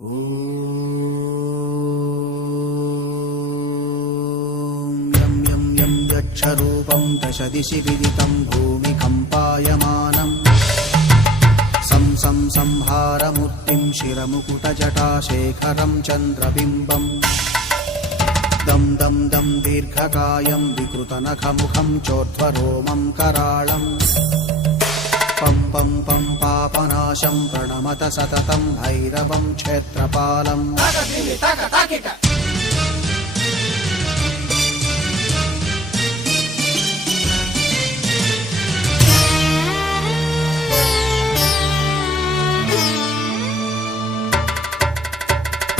यं यं यं यक्षरूपं दशदिशि विदितं भूमिकम्पायमानम् सं संहारमूर्तिं शिरमुकुटजटाशेखरं चन्द्रबिम्बम् दं दं दं दीर्घकायं विकृतनखमुखं चोर्ध्वरोमं कराळम् पं पं पं पापनाशं प्रणमत सततं भैरवं क्षेत्रपालम्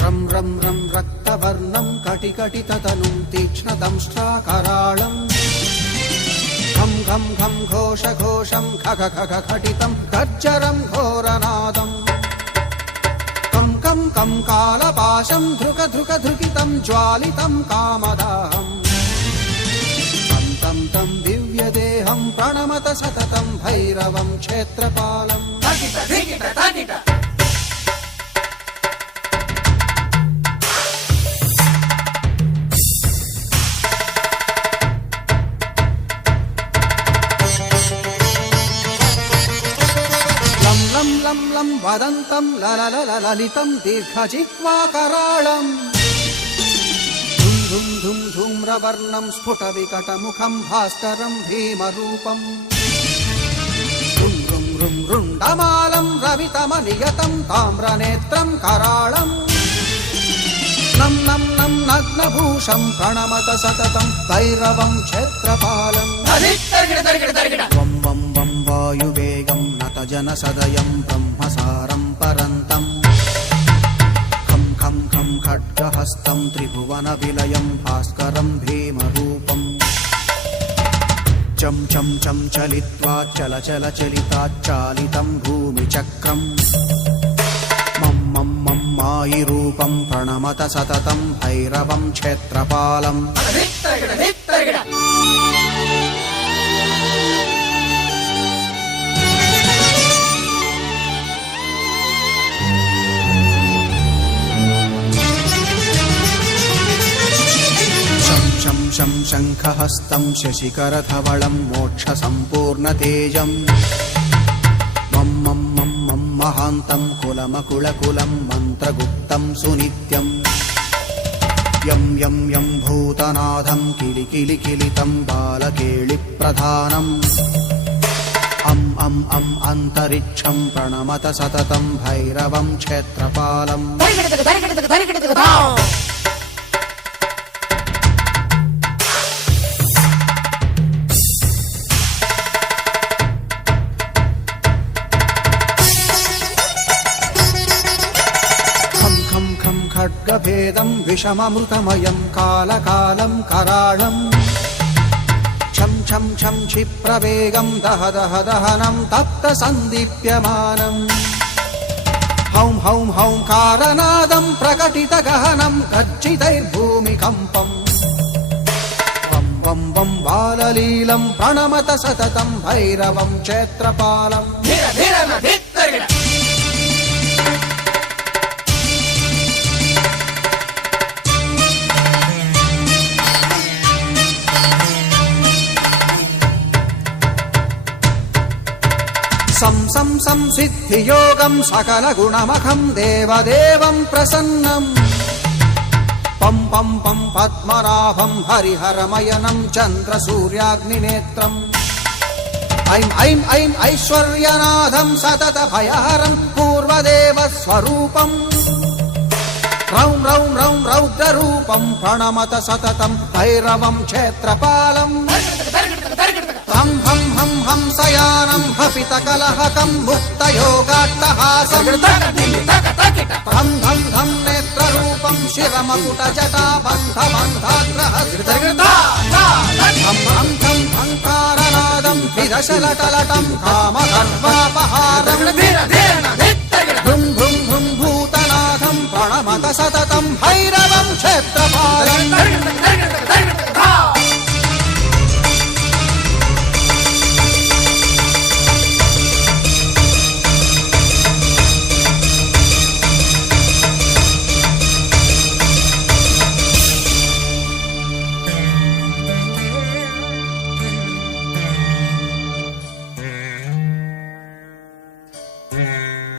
रं रं रं रक्तवर्णं कटिकटिततनुं तीक्ष्णदंष्ट्राकराळम् घं घं घं घोषघोषं खग खग खटितं गर्जरं घोरनादम् कं कं कं कालपाशं धृक धृक धृकितं ज्वालितं कामदाहम् तं तं तं दिव्यदेहं प्रणमत सततं भैरवं क्षेत्रपालम् लं लं लं वदन्तं ललितं दीर्घजिह्वाकराळम् धुं धुं धुं धूम्रवर्णं स्फुटविकटमुखं भास्करं भीमरूपम् रुं रुं रुं रुण्डमालं रवितमनियतं ताम्रनेत्रं कराळम् नं नं नं नग्नभूषं प्रणमत सततं भैरवं क्षेत्रपालम् वं वं वं वायुवेगं नतजनसदयं ब्रह्मसारं परन्तम् खं खं खं खड्गहस्तं त्रिभुवनविलयं भास्करं भीमरूपम् चं चं चं चलित्वा चल चल चलिताच्चालितं भूमिचक्रम् मं मं मं मायिरूपं प्रणमत सततं भैरवं क्षेत्रपालम् शं शं शङ्खहस्तं शशिकरधवलं मोक्षसम्पूर्णतेजम् मं मं मं मं महान्तं कुलमकुलकुलं मन्त्रगुप्तं सुनित्यम् यं यं यं भूतनाथं किलिकिलिकिलितं बालकेलिप्रधानम् अं अं अं अन्तरिक्षं प्रणमत सततं भैरवं क्षेत्रपालम् खड्गभेदं विषममृतमयं कालकालं कराळम् छं छं छं क्षिप्रवेगं दह दह दहनं तप्तसन्दीप्यमानम् हौं हौं हौं कारनादं प्रकटितगहनं गर्जितैर्भूमिकम्पम् वं वं वं बाललीलं प्रणमत सततं भैरवं क्षेत्रपालम् सं संसिद्धियोगं सकलगुणमखं देवदेवं प्रसन्नं पं पं पं पद्मनाभं हरिहरमयनं चन्द्रसूर्याग्निनेत्रम् ऐं ऐं ऐं ऐश्वर्यनाथं सततभयहरं पूर्वदेवस्वरूपम् रौं रौं रौं रौद्ररूपं प्रणमत सततं भैरवं क्षेत्रपालम् हं हं हं हंसयानं हपितकलहकं मुक्तयोगाट्टहासं धं धं धं नेत्ररूपं शिरमकुटजटाबन्धबन्धाग्रहस्तं हं हं हं हङ्कारनादं विदशलटलटं कामगर्वापहारम्